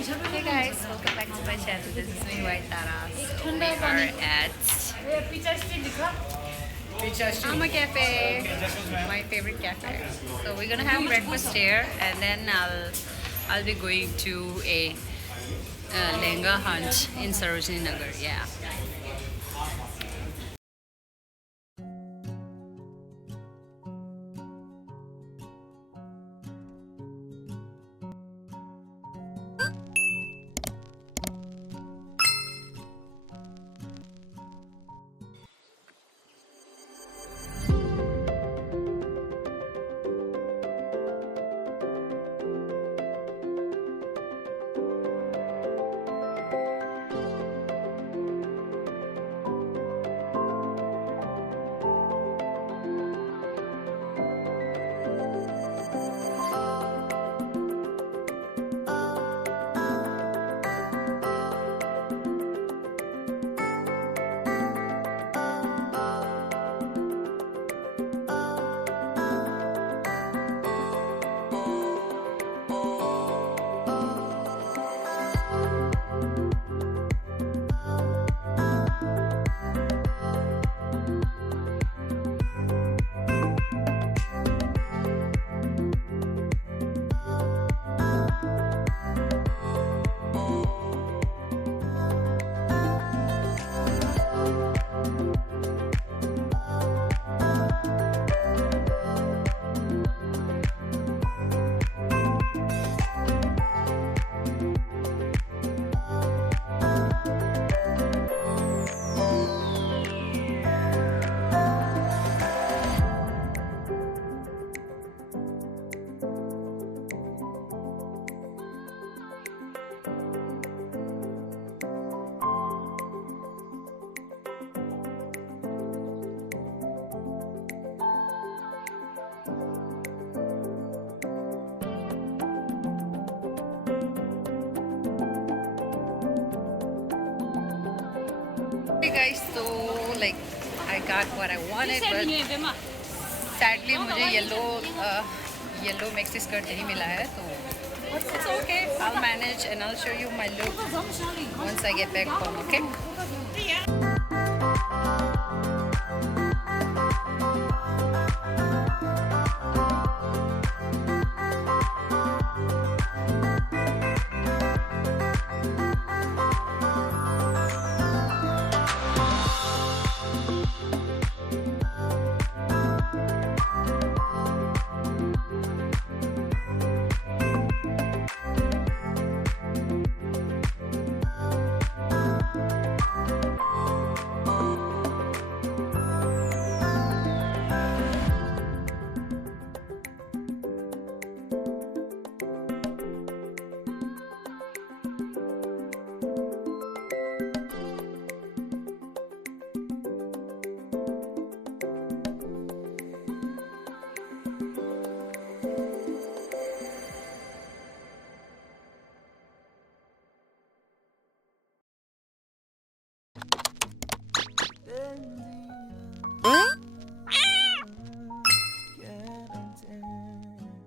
Hey guys, welcome back to my channel. This is me, White Taras. We are at Ama Cafe, my favorite cafe. So we're gonna have breakfast here, and then I'll be going to a lhenga hunt in Sarojini Nagar. Yeah. Hey guys, so like I got what I wanted, but sadly मुझे yellow maxi skirt नहीं मिला है, तो it's okay. I'll manage and I'll show you my look once I get back home. Okay.